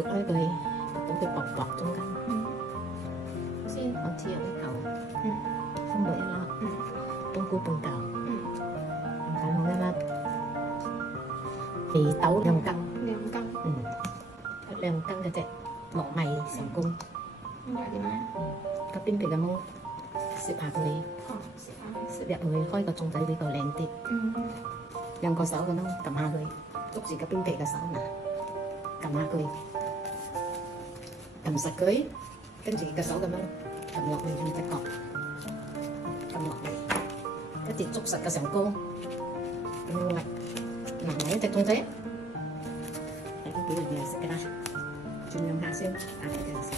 撥開佢，等佢薄薄中間。先放豉油一嚿，葱末一粒，冬菇半嚿，大紅一粒，皮豆2羹，2羹嘅啫，糯米成公。咁又點咧？個邊皮嘅毛攝下佢，攝入去，開個粽仔比較靚啲。用個手咁樣撳下佢，捉住個邊皮嘅手嗱，撳下佢，撳實佢，跟住個手咁樣撳落去呢隻角，撳落嚟，一直捉實個上高，咁樣嚟，嗱一隻粽仔，係都幾容易食㗎啦，轉兩下先，打開佢先。